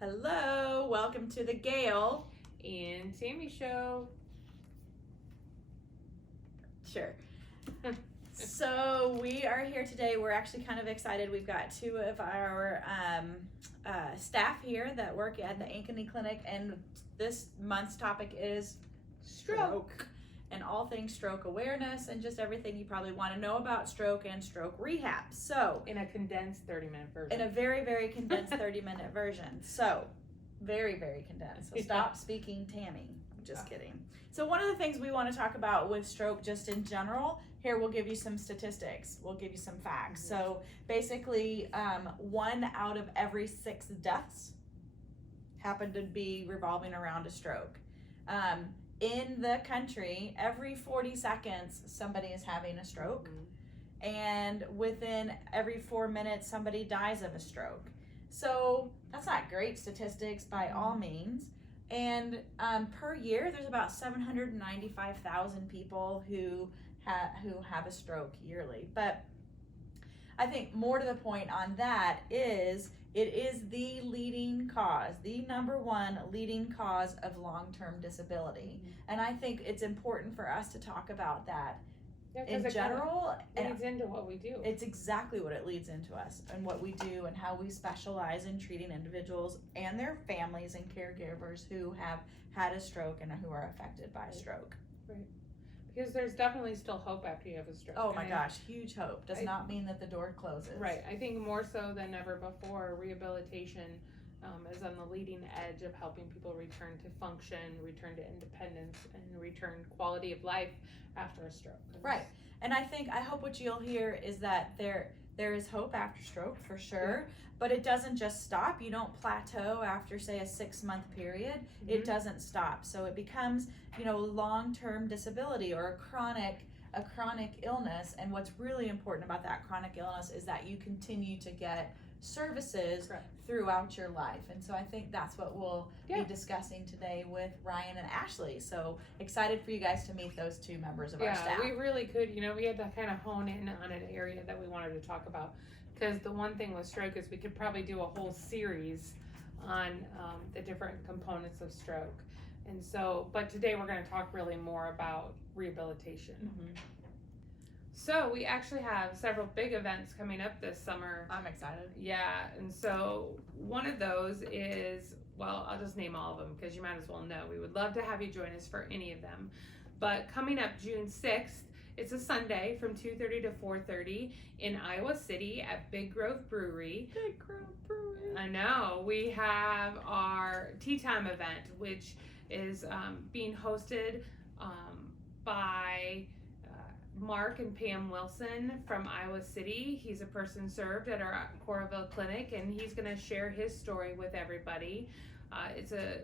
Hello, welcome to the Gail and Tammy show. Sure. So we are here today. We're actually kind of excited. We've got two of our staff here that work at the Ankeny Clinic, and this month's topic is stroke and all things stroke awareness and just everything you probably want to know about stroke and stroke rehab. So in a condensed 30-minute version. In a very, very condensed 30-minute version. So very, very condensed. So stop speaking, Tammy. Just kidding. So one of the things we want to talk about with stroke just in general, here we'll give you some statistics. We'll give you some facts. Mm-hmm. So basically 1 out of every 6 deaths happen to be revolving around a stroke. In the country, every 40 seconds, somebody is having a stroke. Mm-hmm. And within every 4 minutes, somebody dies of a stroke. So that's not great statistics by all means. And per year, there's about 795,000 people who have a stroke yearly. But I think more to the point on that is it is the leading cause, the #1 leading cause of long-term disability. Mm-hmm. And I think it's important for us to talk about that. Yeah, in general, it leads into what we do. It's exactly what it leads into us and what we do and how we specialize in treating individuals and their families and caregivers who have had a stroke and who are affected by a stroke. Right. Because there's definitely still hope after you have a stroke. Oh my gosh, huge hope. Does not mean that the door closes. Right. I think more so than ever before, rehabilitation is on the leading edge of helping people return to function, return to independence, and return quality of life after a stroke. Right. And I hope what you'll hear is that there is hope after stroke for sure, but it doesn't just stop. You don't plateau after, say, a 6-month period. Mm-hmm. It doesn't stop. So it becomes, long-term disability or a chronic illness. And what's really important about that chronic illness is that you continue to get services throughout your life. And so I think that's what we'll be discussing today with Ryan and Ashley. So excited for you guys to meet those two members of our staff. Yeah, we really could. We had to kind of hone in on an area that we wanted to talk about, because the one thing with stroke is we could probably do a whole series on the different components of stroke. And so, but today we're going to talk really more about rehabilitation. Mm-hmm. So we actually have several big events coming up this summer. I'm excited. Yeah, and so one of those is, well, I'll just name all of them because you might as well know. We would love to have you join us for any of them. But coming up June 6th, it's a Sunday from 2:30 to 4:30 in Iowa City at Big Grove Brewery. Big Grove Brewery. I know. We have our Tea Time event, which is being hosted by Mark and Pam Wilson from Iowa City. He's a person served at our Coralville Clinic, and he's going to share his story with everybody. It's a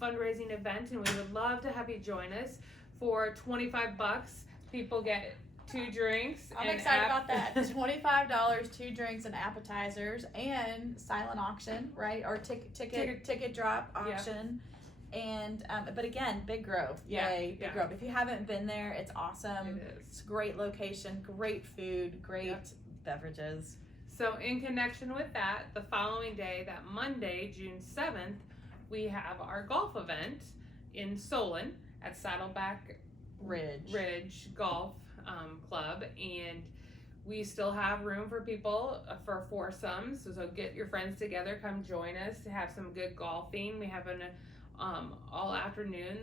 fundraising event, and we would love to have you join us. For $25, people get 2 drinks. I'm excited about that. $25, 2 drinks and appetizers, and silent auction, right? Or ticket drop auction. Yeah. And but again, Big Grove, yay, Big Grove. If you haven't been there, it's awesome. It is. It's a great location, great food, great beverages. So in connection with that, the following day, that Monday, June 7th, we have our golf event in Solon at Saddleback Ridge Golf Club, and we still have room for people for foursomes. So get your friends together, come join us to have some good golfing. We have an all afternoon.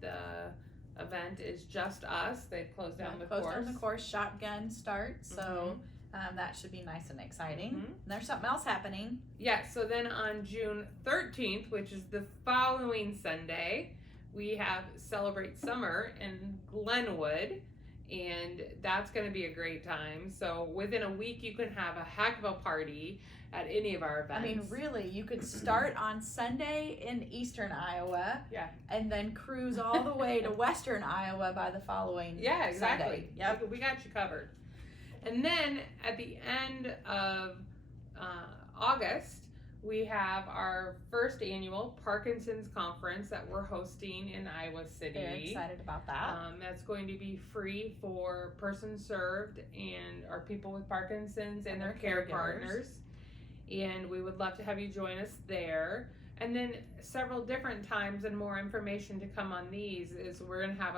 The event is just us. They've closed down the course. Closed down the course. Shotgun start. So that should be nice and exciting. Mm-hmm. And there's something else happening. Yeah. So then on June 13th, which is the following Sunday, we have Celebrate Summer in Glenwood, and that's going to be a great time. So within a week, you can have a heck of a party at any of our events. I mean, really, you could start on Sunday in eastern Iowa, and then cruise all the way to western Iowa by the following exactly. Sunday. Yep. We got you covered. And then at the end of August, we have our first annual Parkinson's conference that we're hosting in Iowa City. Very excited about that. That's going to be free for persons served and our people with Parkinson's and their care partners. and we would love to have you join us there. And then several different times, and more information to come on these, is we're going to have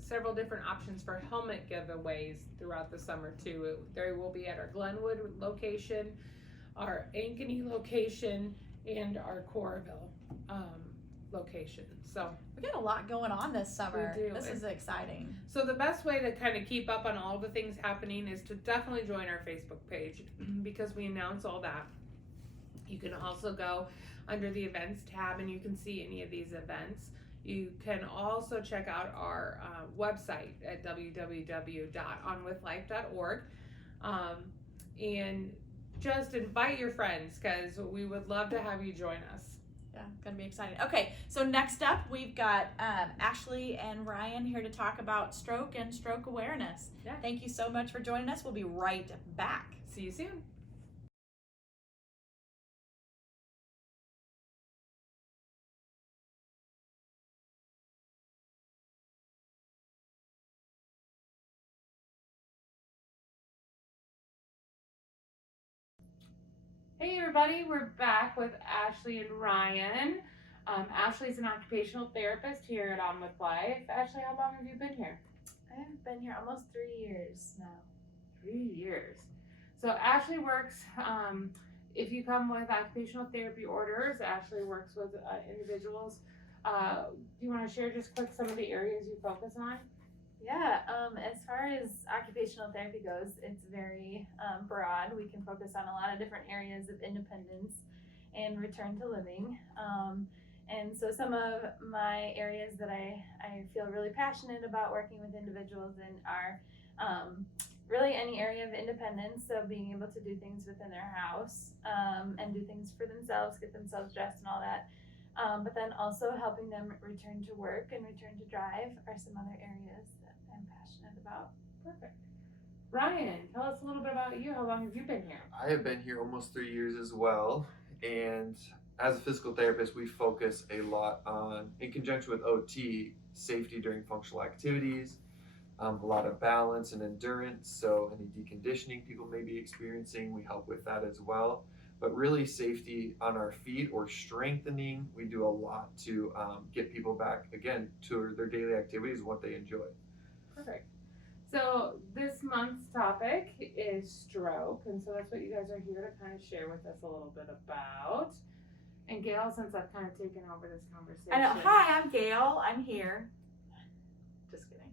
several different options for helmet giveaways throughout the summer too. They will be at our Glenwood location, our Ankeny location, and our Coralville location. So We got a lot going on this summer. We do. This is exciting. So the best way to kind of keep up on all the things happening is to definitely join our Facebook page because we announce all that. You can also go under the events tab and you can see any of these events. You can also check out our website at www.onwithlife.org and just invite your friends because we would love to have you join us. Yeah, gonna be exciting. Okay, so next up we've got Ashley and Ryan here to talk about stroke and stroke awareness. Yeah. Thank you so much for joining us. We'll be right back. See you soon. Hey everybody, we're back with Ashley and Ryan. Ashley's an occupational therapist here at On With Life. Ashley, how long have you been here? I've been here almost 3 years now. 3 years. So Ashley works, if you come with occupational therapy orders, Ashley works with individuals. Do you want to share just quick some of the areas you focus on? Yeah, as far as occupational therapy goes, it's very broad. We can focus on a lot of different areas of independence and return to living. And so some of my areas that I feel really passionate about working with individuals in are really any area of independence, so being able to do things within their house and do things for themselves, get themselves dressed and all that. But then also helping them return to work and return to drive are some other areas that I'm passionate about. Perfect. Ryan, tell us a little bit about you. How long have you been here? I have been here almost 3 years as well. And as a physical therapist, we focus a lot on, in conjunction with OT, safety during functional activities, a lot of balance and endurance. So any deconditioning people may be experiencing, we help with that as well. But really safety on our feet or strengthening, we do a lot to get people back, again, to their daily activities, what they enjoy. Perfect. So this month's topic is stroke, and so that's what you guys are here to kind of share with us a little bit about. And Gail, since I've kind of taken over this conversation. I know. Hi, I'm Gail. I'm here. Just kidding.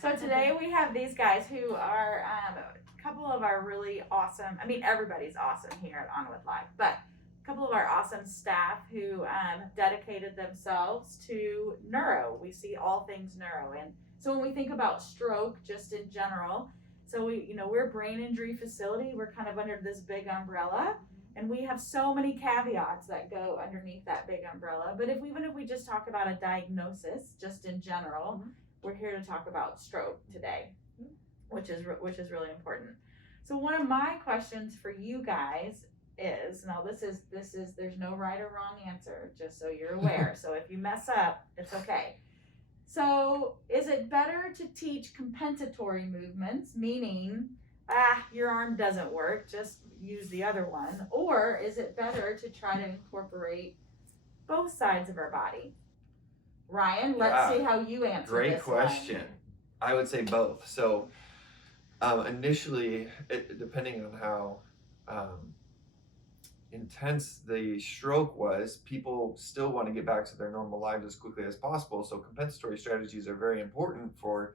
So today we have these guys who are a couple of our really awesome, I mean, everybody's awesome here at On With Life, but a couple of our awesome staff who dedicated themselves to neuro. We see all things neuro. And so when we think about stroke, just in general, so we're a brain injury facility. We're kind of under this big umbrella. And we have so many caveats that go underneath that big umbrella. But even if we just talk about a diagnosis, just in general, we're here to talk about stroke today, which is really important. So one of my questions for you guys is, now this is there's no right or wrong answer, just so you're aware. So if you mess up, it's okay. So is it better to teach compensatory movements, meaning your arm doesn't work, just use the other one, or is it better to try to incorporate both sides of our body? Ryan, let's see how you answer Great this question. one. I would say both. So initially, depending on how intense the stroke was, people still want to get back to their normal lives as quickly as possible. So compensatory strategies are very important for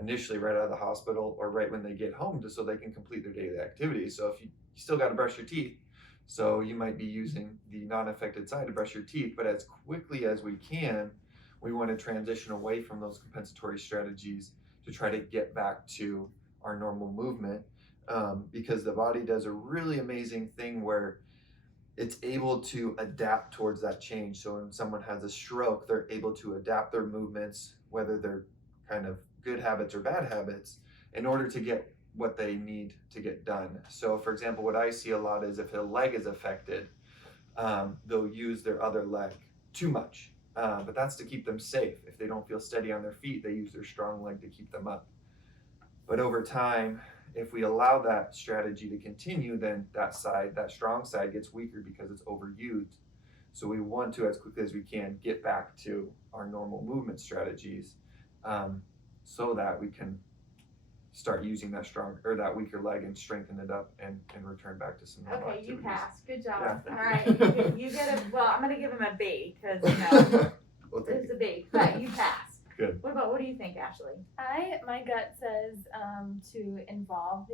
initially right out of the hospital or right when they get home, just so they can complete their daily activities. So if you still got to brush your teeth, so you might be using the non-affected side to brush your teeth, but as quickly as we can, we want to transition away from those compensatory strategies to try to get back to our normal movement, because the body does a really amazing thing where it's able to adapt towards that change. So when someone has a stroke, they're able to adapt their movements, whether they're kind of good habits or bad habits, in order to get what they need to get done. So for example, what I see a lot is if a leg is affected, they'll use their other leg too much, but that's to keep them safe. If they don't feel steady on their feet, they use their strong leg to keep them up. But over time, If we allow that strategy to continue, then that strong side gets weaker because it's overused. So we want to, as quickly as we can, get back to our normal movement strategies, so that we can start using that that weaker leg and strengthen it up and return back to some normal Okay, activities. you passed. Good job. Yeah, thank All you. right, you get a. Well, I'm gonna give him a B because Well, thank it's you. a B, but you passed. Good. What do you think, Ashley? My gut says to involve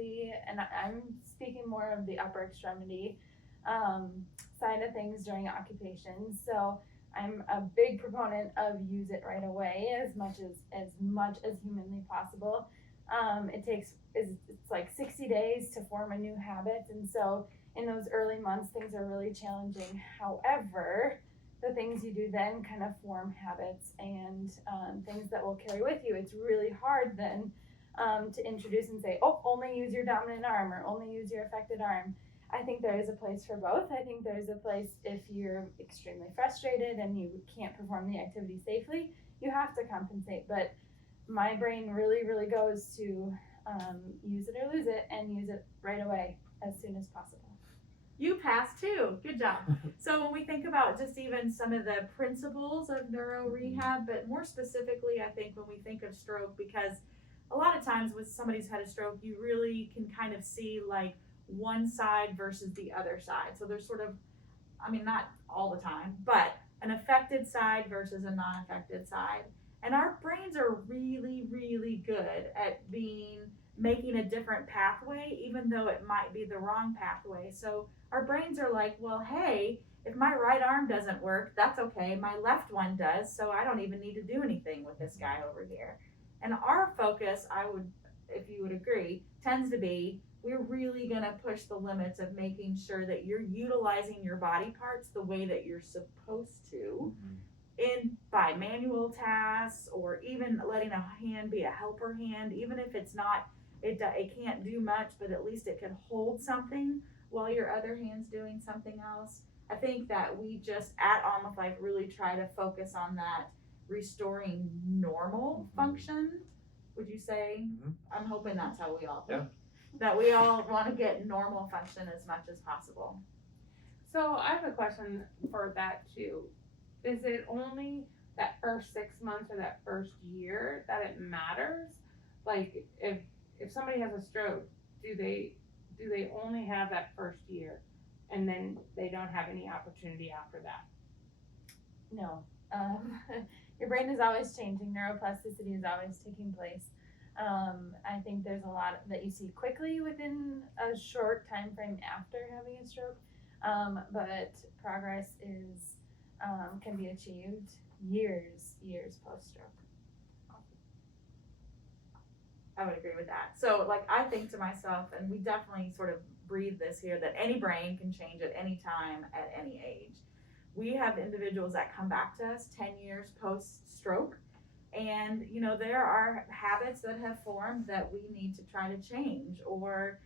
and I'm speaking more of the upper extremity side of things during occupations. So I'm a big proponent of use it right away as much as humanly possible. It's like 60 days to form a new habit, and so in those early months things are really challenging. However, the things you do then kind of form habits and things that will carry with you. It's really hard then to introduce and say, oh, only use your dominant arm or only use your affected arm. I think there is a place for both. I think there's a place if you're extremely frustrated and you can't perform the activity safely, you have to compensate. But my brain really, really goes to use it or lose it, and use it right away as soon as possible. You passed too. Good job. So when we think about just even some of the principles of neuro rehab, but more specifically, I think when we think of stroke, because a lot of times when somebody's had a stroke, you really can kind of see like one side versus the other side. So there's sort of, I mean, not all the time, but an affected side versus a non-affected side. And our brains are really, really good at making a different pathway, even though it might be the wrong pathway. So our brains are like, well, hey, if my right arm doesn't work, that's okay. My left one does, so I don't even need to do anything with this guy over here. And our focus, if you would agree, tends to be, we're really gonna push the limits of making sure that you're utilizing your body parts the way that you're supposed to. By manual tasks, or even letting a hand be a helper hand, even if it's not, it can't do much, but at least it can hold something while your other hand's doing something else. I think that we just at On With Life really try to focus on that restoring normal function. Would you say? I'm hoping that's how we all think. Yeah. That we all want to get normal function as much as possible. So I have a question for that too. Is it only that first 6 months or that first year that it matters? Like if somebody has a stroke, do they only have that first year and then they don't have any opportunity after that? No. Your brain is always changing. Neuroplasticity is always taking place. I think there's a lot that you see quickly within a short time frame after having a stroke, but progress can be achieved years post-stroke. I would agree with that. So like I think to myself, and we definitely sort of breathe this here, that any brain can change at any time, at any age. We have individuals that come back to us 10 years post-stroke, and there are habits that have formed that we need to try to change, or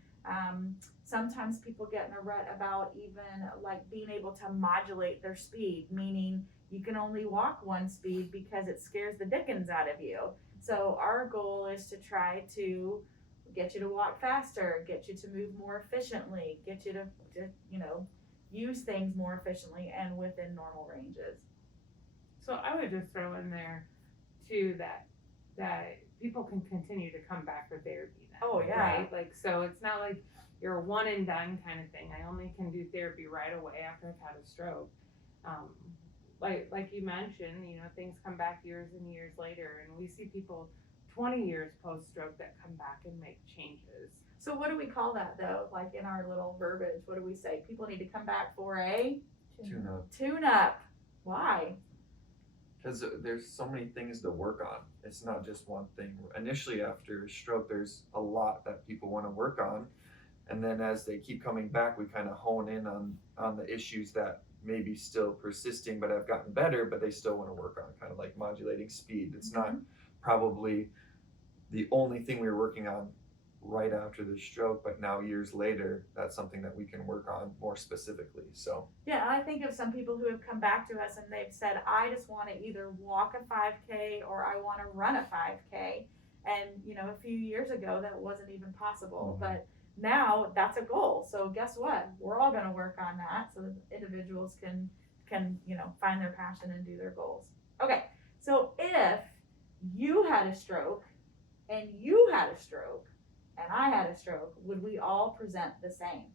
sometimes people get in a rut about even like being able to modulate their speed, meaning you can only walk one speed because it scares the dickens out of you. So our goal is to try to get you to walk faster, get you to move more efficiently, get you to use things more efficiently and within normal ranges. So I would just throw in there too that people can continue to come back for therapy then. Oh yeah. Right? Like, so it's not like you're a one and done kind of thing. I only can do therapy right away after I've had a stroke. Like you mentioned, things come back years and years later, and we see people 20 years post-stroke that come back and make changes. So what do we call that though? Like in our little verbiage, what do we say? People need to come back for a tune up. Why? Because there's so many things to work on. It's not just one thing. Initially after stroke, there's a lot that people want to work on. And then as they keep coming back, we kind of hone in on the issues that may be still persisting but have gotten better, but they still want to work on, kind of like modulating speed. It's not probably the only thing we were working on right after the stroke, but now years later, that's something that we can work on more specifically. So yeah, I think of some people who have come back to us and they've said, I just want to either walk a 5K or I want to run a 5K. And, a few years ago, that wasn't even possible. But now that's a goal. So guess what? We're all going to work on that so that individuals can, find their passion and do their goals. Okay. So if you had a stroke and you had a stroke and I had a stroke, would we all present the same?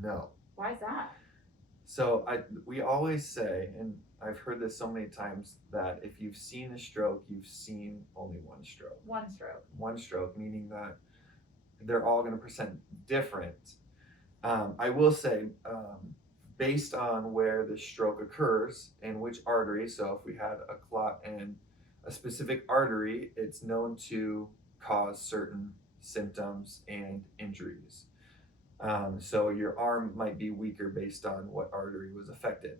No. Why is that? So we always say, and I've heard this so many times, that if you've seen a stroke, you've seen only one stroke. One stroke. One stroke, meaning that they're all going to present different. I will say, based on where the stroke occurs and which artery, so if we had a clot in a specific artery, it's known to cause certain symptoms and injuries. So your arm might be weaker based on what artery was affected.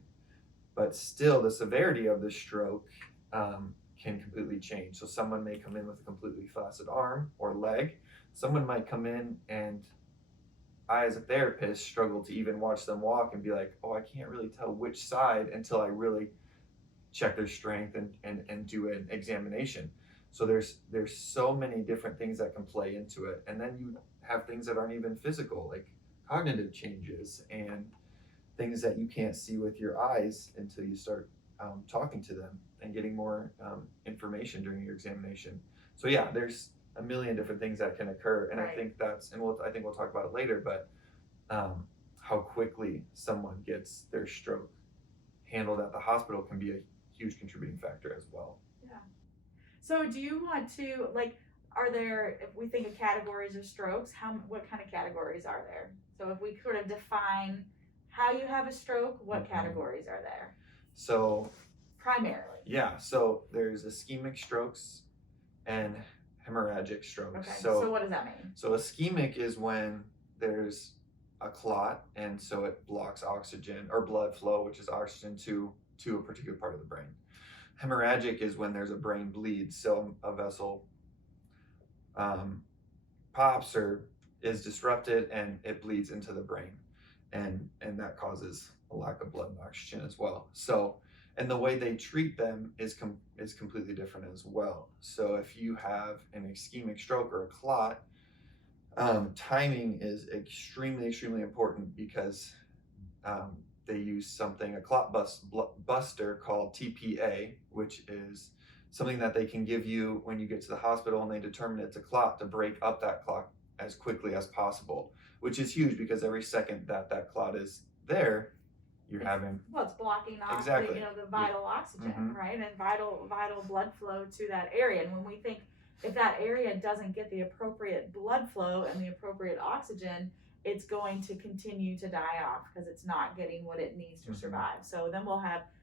But still, the severity of the stroke can completely change. So someone may come in with a completely flaccid arm or leg. Someone might come in, and I, as a therapist, struggle to even watch them walk and be like, oh, I can't really tell which side until I really check their strength and do an examination. So there's so many different things that can play into it. And then you have things that aren't even physical, like cognitive changes and things that you can't see with your eyes until you start talking to them and getting more information during your examination. So yeah, there's a million different things that can occur, and Right. I think I think we'll talk about it later, but how quickly someone gets their stroke handled at the hospital can be a huge contributing factor as well. Yeah. So do you want to, are there, if we think of categories of strokes, what kind of categories are there? So if we sort of define how you have a stroke, what categories are there? So primarily. Yeah, so there's ischemic strokes and hemorrhagic strokes. Okay, so what does that mean? So ischemic is when there's a clot, and so it blocks oxygen or blood flow, which is oxygen to a particular part of the brain. Hemorrhagic is when there's a brain bleed, so a vessel pops or is disrupted and it bleeds into the brain, and that causes a lack of blood and oxygen as well. So, and the way they treat them is completely different as well. So if you have an ischemic stroke or a clot, timing is extremely important, because they use a clot buster called TPA, which is something that they can give you when you get to the hospital and they determine it's a clot, to break up that clot as quickly as possible, which is huge, because every second that clot is there, it's blocking off exactly. the vital oxygen, right, and vital blood flow to that area. And when we think, if that area doesn't get the appropriate blood flow and the appropriate oxygen, it's going to continue to die off because it's not getting what it needs to survive. So then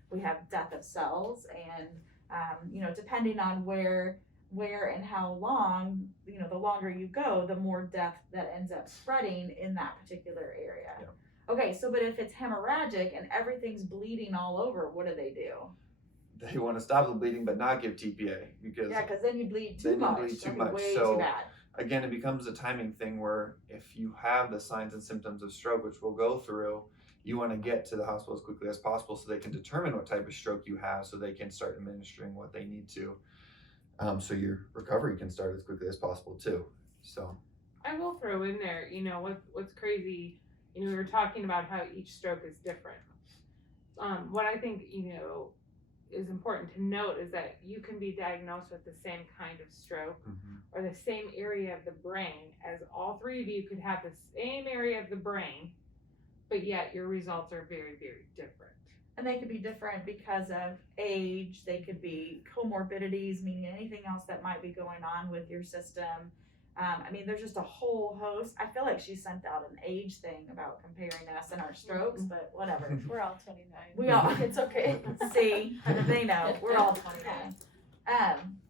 we have death of cells, and depending on where and how long, the longer you go, the more death that ends up spreading in that particular area. Yeah. Okay, so but if it's hemorrhagic and everything's bleeding all over, what do? They want to stop the bleeding but not give TPA, because then you bleed too much. Way so too bad. Again, it becomes a timing thing, where if you have the signs and symptoms of stroke, which we'll go through, you want to get to the hospital as quickly as possible so they can determine what type of stroke you have, so they can start administering what they need to, so your recovery can start as quickly as possible too. So I will throw in there, what's crazy, we were talking about how each stroke is different. What I think, is important to note is that you can be diagnosed with the same kind of stroke or the same area of the brain, as all three of you could have the same area of the brain, but yet your results are very, very different. And they could be different because of age. They could be comorbidities, meaning anything else that might be going on with your system. There's just a whole host. I feel like she sent out an age thing about comparing us and our strokes, but whatever. We're all 29. We all, it's okay. See, they know we're all 29.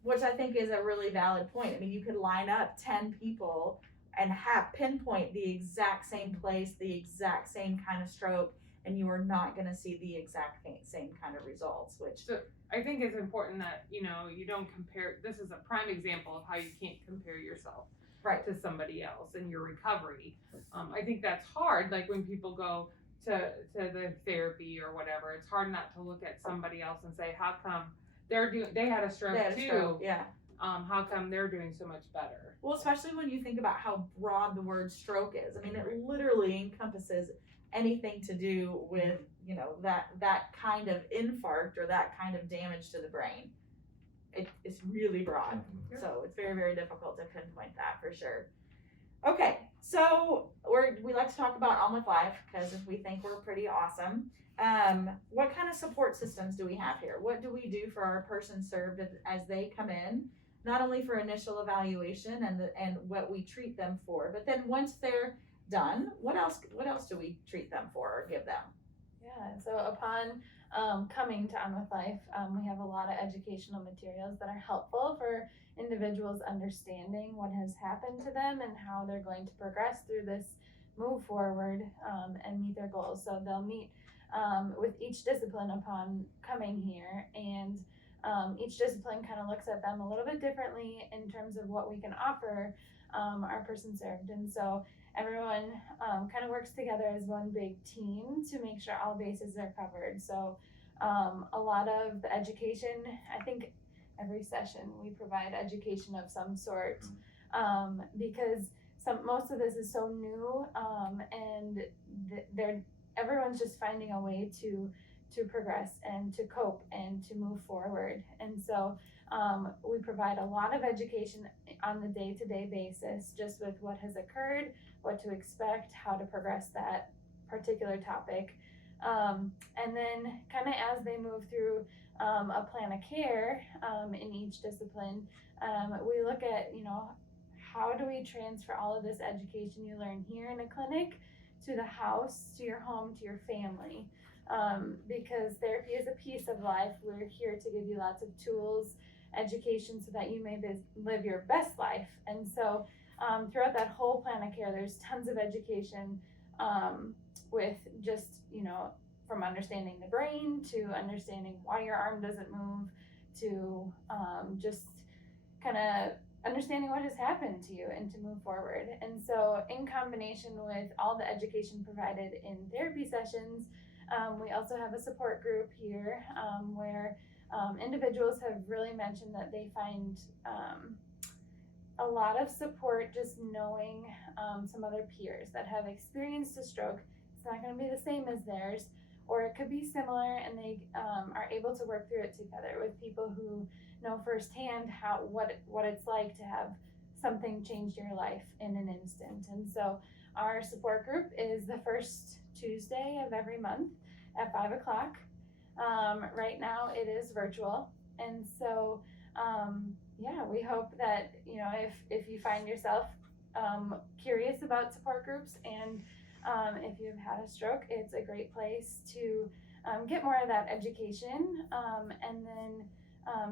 Which I think is a really valid point. You could line up 10 people and pinpoint the exact same place, the exact same kind of stroke, and you are not going to see the exact same kind of results. So I think it's important that, you don't compare. This is a prime example of how you can't compare yourself to somebody else in your recovery. I think that's hard. Like when people go to the therapy or whatever, it's hard not to look at somebody else and say, how come they had a stroke too? Yeah. how come they're doing so much better? Well, especially when you think about how broad the word stroke is. I mean, it literally encompasses anything to do with, you know, that kind of infarct or that kind of damage to the brain. It's really broad. So it's very, very difficult to pinpoint that for sure. Okay, so we like to talk about On With Life because we think we're pretty awesome. What kind of support systems do we have here? What do we do for our person served as they come in? Not only for initial evaluation and what we treat them for, but then once they're done, what else do we treat them for or give them? Yeah, so upon coming to On With Life, we have a lot of educational materials that are helpful for individuals understanding what has happened to them and how they're going to progress through this move forward and meet their goals. So they'll meet with each discipline upon coming here, and each discipline kind of looks at them a little bit differently in terms of what we can offer our person served. And so everyone kind of works together as one big team to make sure all bases are covered. So a lot of the education, I think every session we provide education of some sort because most of this is so new and everyone's just finding a way to progress and to cope and to move forward. And so we provide a lot of education on the day-to-day basis, just with what has occurred, what to expect, how to progress that particular topic. And then kind of as they move through a plan of care in each discipline, we look at, you know, how do we transfer all of this education you learn here in a clinic to the house, to your home, to your family. Because therapy is a piece of life. We're here to give you lots of tools, education, so that you may live your best life. And so throughout that whole plan of care, there's tons of education with just, you know, from understanding the brain to understanding why your arm doesn't move to just kind of understanding what has happened to you and to move forward. And so in combination with all the education provided in therapy sessions, we also have a support group here where individuals have really mentioned that they find a lot of support just knowing some other peers that have experienced a stroke. It's not going to be the same as theirs, or it could be similar, and they are able to work through it together with people who know firsthand what it's like to have something change your life in an instant. And so our support group is the first Tuesday of every month at 5 o'clock. Right now it is virtual, and so yeah, we hope that, you know, if you find yourself curious about support groups and if you've had a stroke, it's a great place to get more of that education and then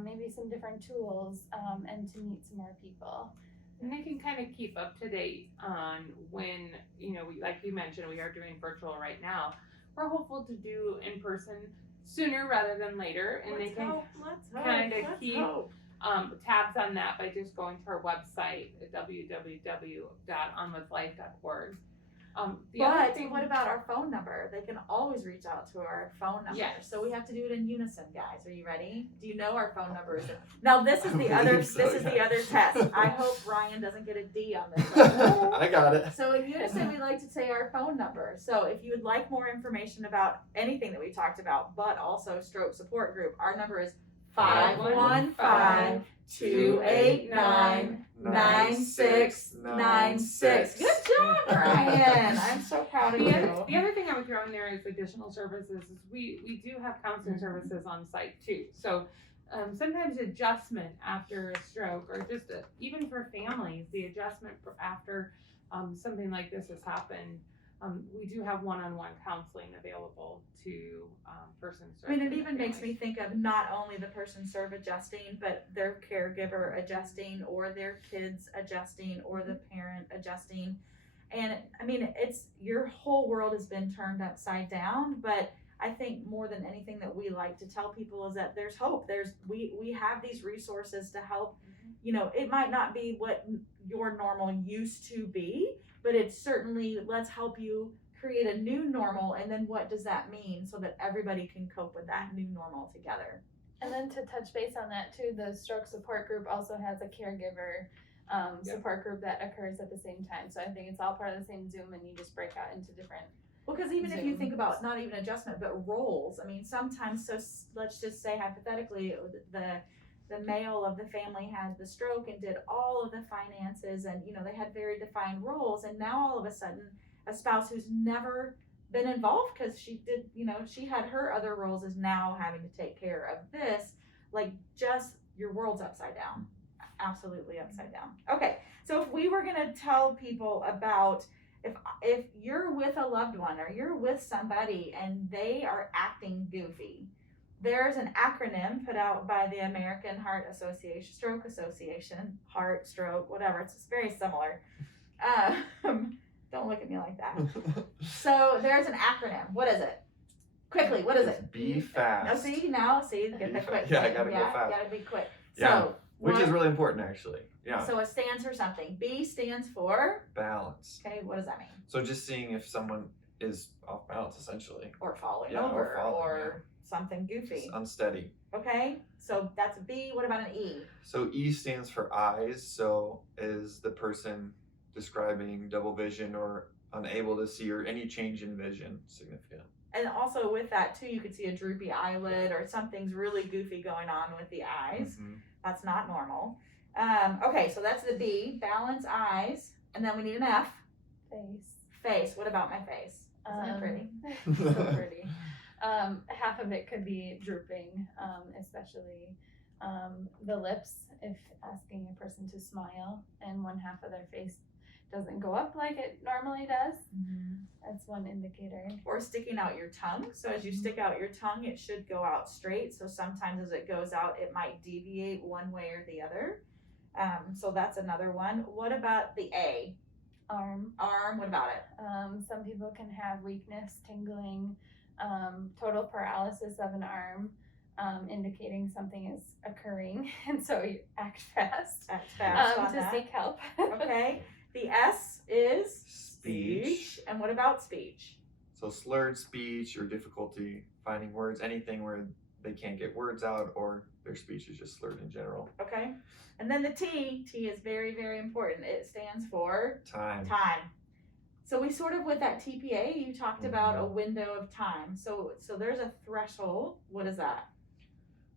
maybe some different tools and to meet some more people. And they can kind of keep up to date on when, you know, like you mentioned, we are doing virtual right now. We're hopeful to do in person sooner rather than later, and they can kind of keep tabs on that by just going to our website at www.onwithlife.org. But what about our phone number? They can always reach out to our phone number. Yes. So we have to do it in unison, guys. Are you ready? Do you know our phone number is? Now this is the other. So, this is the yeah. other test. I hope Ryan doesn't get a D on this one. I got it. So in unison, we like to say our phone number. So if you would like more information about anything that we talked about, but also stroke support group, our number is 515-289-9696. Good job, Ryan. I'm so proud of you. The other thing I would throw in there is additional services. Is we do have counseling services on site too. So sometimes adjustment after a stroke, or just even for families, the adjustment after something like this has happened. We do have one-on-one counseling available to persons. I mean, it even makes me think of not only the person served adjusting, but their caregiver adjusting, or their kids adjusting, or the parent adjusting. And I mean, it's your whole world has been turned upside down. But I think more than anything that we like to tell people is that there's hope. We have these resources to help. You know, it might not be what your normal used to be, but it's certainly, let's help you create a new normal, and then what does that mean so that everybody can cope with that new normal together. And then to touch base on that too, the stroke support group also has a caregiver support group that occurs at the same time. So I think it's all part of the same Zoom, and you just break out into different. Well, because even if you think Zooms. about not even adjustment, but roles, I mean, sometimes, so let's just say hypothetically, the male of the family had the stroke and did all of the finances, and they had very defined roles, and now all of a sudden, a spouse who's never been involved because she did, she had her other roles, is now having to take care of this. Like, just your world's upside down, absolutely upside down. Okay, so if we were gonna tell people about if you're with a loved one or you're with somebody and they are acting goofy, there's an acronym put out by the American Heart Association, Stroke Association, heart, stroke, whatever. It's very similar. Don't look at me like that. So there's an acronym. What is it? Quickly, what is it? Be fast. No, see, get the quick. Yeah, I gotta go fast. Gotta be quick. Yeah. So, Which is really important, actually. Yeah. So it stands for something. B stands for balance. Okay, what does that mean? So just seeing if someone is off balance, essentially. Or falling Yeah, over, or something goofy. Just unsteady. Okay, so that's a B. What about an E? So E stands for eyes. So is the person describing double vision or unable to see, or any change in vision significant? And also with that too, you could see a droopy eyelid or something's really goofy going on with the eyes. Mm-hmm. That's not normal. Okay, so that's the B, balance, eyes, and then we need an F. Face. What about my face? Isn't it pretty? So pretty. Half of it could be drooping, especially the lips, if asking a person to smile, and one half of their face doesn't go up like it normally does. Mm-hmm. That's one indicator. Or sticking out your tongue. So as you stick out your tongue, it should go out straight. So sometimes as it goes out, it might deviate one way or the other. So that's another one. What about the A? Arm. What about it? Some people can have weakness, tingling, total paralysis of an arm, indicating something is occurring, and so you act fast. Act fast on to that. seek help. Okay. The S is Speech. And what about speech? So slurred speech or difficulty finding words, anything where they can't get words out or their speech is just slurred in general. Okay. And then the T is very, very important. It stands for Time. So we sort of, with that TPA, you talked about a window of time. So there's a threshold. What is that?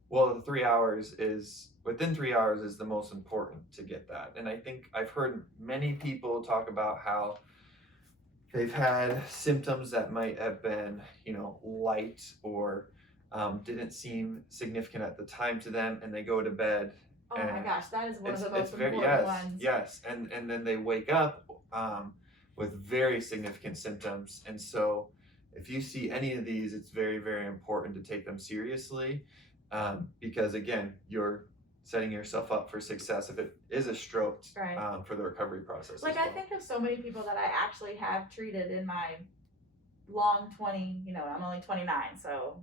Well, the 3 hours is, within 3 hours is the most important to get that. And I think I've heard many people talk about how they've had symptoms that might have been, light or didn't seem significant at the time to them, and they go to bed. Oh my gosh, that is one of the most very, important ones. Yes, and then they wake up with very significant symptoms. And so if you see any of these, it's very, very important to take them seriously. Because again, you're setting yourself up for success if it is a stroke, Right. For the recovery process. Like, as well. I think of so many people that I actually have treated in my long 20, I'm only 29, so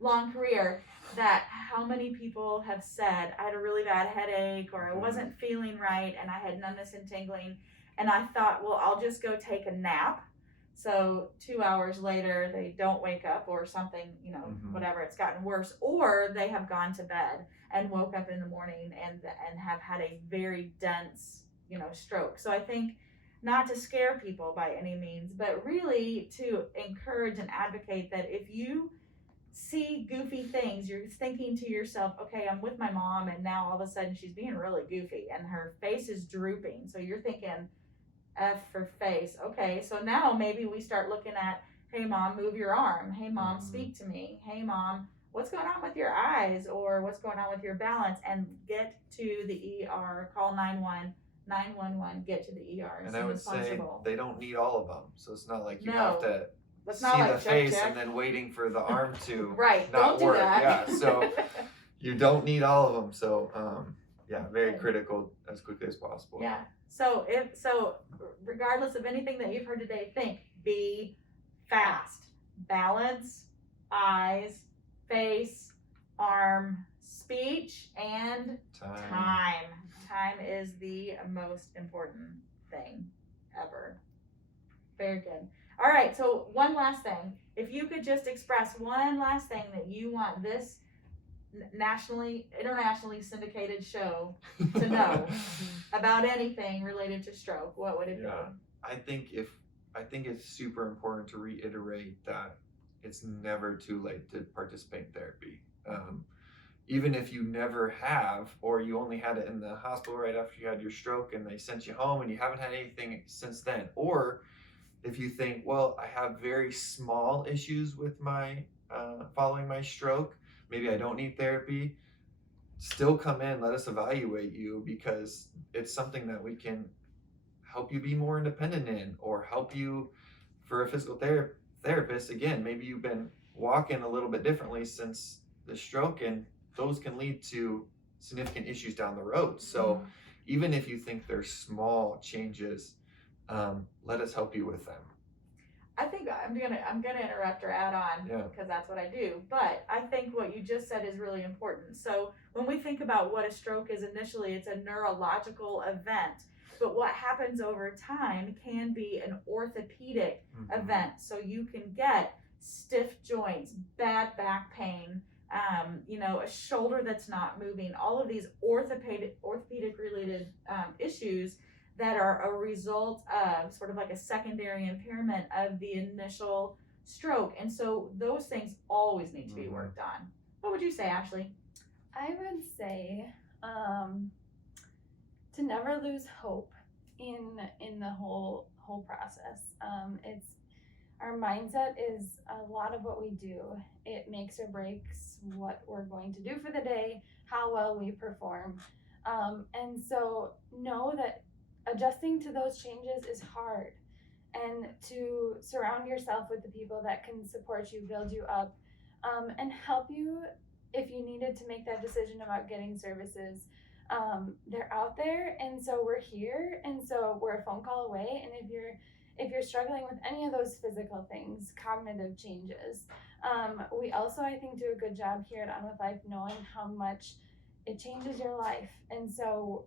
long career, that how many people have said, I had a really bad headache, or I wasn't feeling right, and I had numbness and tingling, and I thought, well, I'll just go take a nap. So 2 hours later, they don't wake up, or something, whatever, it's gotten worse, or they have gone to bed and woke up in the morning and have had a very dense, stroke. So I think, not to scare people by any means, but really to encourage and advocate that if you see goofy things, you're thinking to yourself, okay, I'm with my mom, and now all of a sudden she's being really goofy and her face is drooping. So you're thinking, F for face. Okay, so now maybe we start looking at, hey mom, move your arm. Hey mom, speak to me. Hey mom, what's going on with your eyes, or what's going on with your balance, and get to the ER. Call 911, get to the ER as And I soon would as say possible. they don't need all of them. So it's not like you No. have to It's see not like the face check. and then waiting for the arm to Right, not don't do work. that. Yeah, so you don't need all of them. So very critical as quickly as possible. Yeah. So regardless of anything that you've heard today, think, be fast, balance, eyes, face, arm, speech, and time. Time is the most important thing ever. Very good. All right. So one last thing. If you could just express one last thing that you want this internationally syndicated show to know about anything related to stroke, what would it be? I think it's super important to reiterate that it's never too late to participate in therapy. Even if you never have, or you only had it in the hospital right after you had your stroke and they sent you home and you haven't had anything since then, or if you think, well, I have very small issues with my following my stroke, maybe I don't need therapy, still come in, let us evaluate you, because it's something that we can help you be more independent in, or help you for a physical therapist. Again, maybe you've been walking a little bit differently since the stroke, and those can lead to significant issues down the road. So even if you think they're small changes, let us help you with them. I think I'm gonna interrupt or add on because that's what I do. But I think what you just said is really important. So when we think about what a stroke is, initially it's a neurological event, but what happens over time can be an orthopedic event. So you can get stiff joints, bad back pain, a shoulder that's not moving, all of these orthopedic related issues that are a result of sort of like a secondary impairment of the initial stroke. And so those things always need to be worked on. What would you say, Ashley? I would say to never lose hope in the whole process. It's our mindset is a lot of what we do. It makes or breaks what we're going to do for the day, how well we perform. And so know that adjusting to those changes is hard, and to surround yourself with the people that can support you, build you up, and help you if you needed to make that decision about getting services. They're out there, and so we're here, and so we're a phone call away. And if you're struggling with any of those physical things, cognitive changes, we also, I think, do a good job here at On With Life knowing how much it changes your life. And so,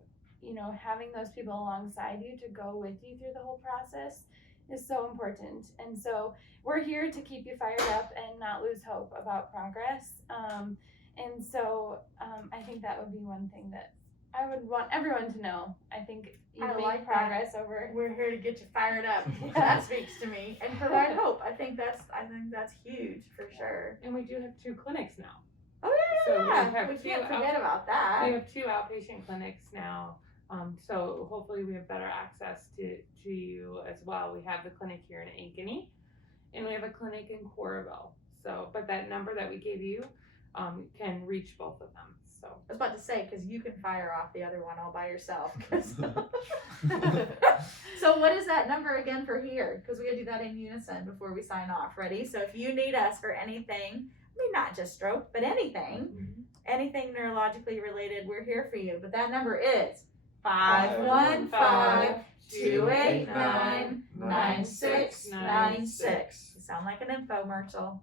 having those people alongside you to go with you through the whole process is so important. And so we're here to keep you fired up and not lose hope about progress. And so I think that would be one thing that I would want everyone to know. I think you make progress over. We're here to get you fired up. That speaks to me, and provide hope. I think that's huge for sure. And we do have 2 clinics now. Oh yeah. We We can't forget about that. We have 2 outpatient clinics now. So hopefully we have better access to you as well. We have the clinic here in Ankeny, and we have a clinic in Coralville. So, but that number that we gave you can reach both of them. So I was about to say, because you can fire off the other one all by yourself. So what is that number again for here? Because we gotta do that in unison before we sign off. Ready? So if you need us for anything, not just stroke, but anything neurologically related, we're here for you. But that number is 515-289-9696. You sound like an infomercial.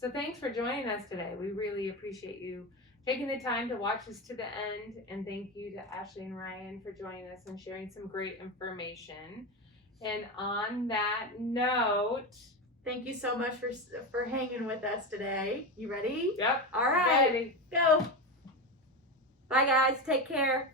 So thanks for joining us today. We really appreciate you taking the time to watch us to the end, and thank you to Ashley and Ryan for joining us and sharing some great information. And on that note, thank you so much for hanging with us today. You ready? Yep. All right. Ready. Go. Bye guys. Take care.